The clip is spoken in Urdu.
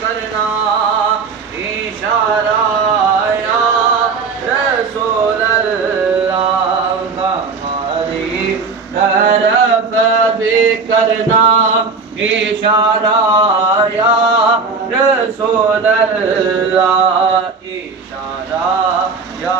کرنا اشارہ یا رسول اللہ ہماری طرف بھی کرنا اشارہ یا رسول اللہ اشارہ یا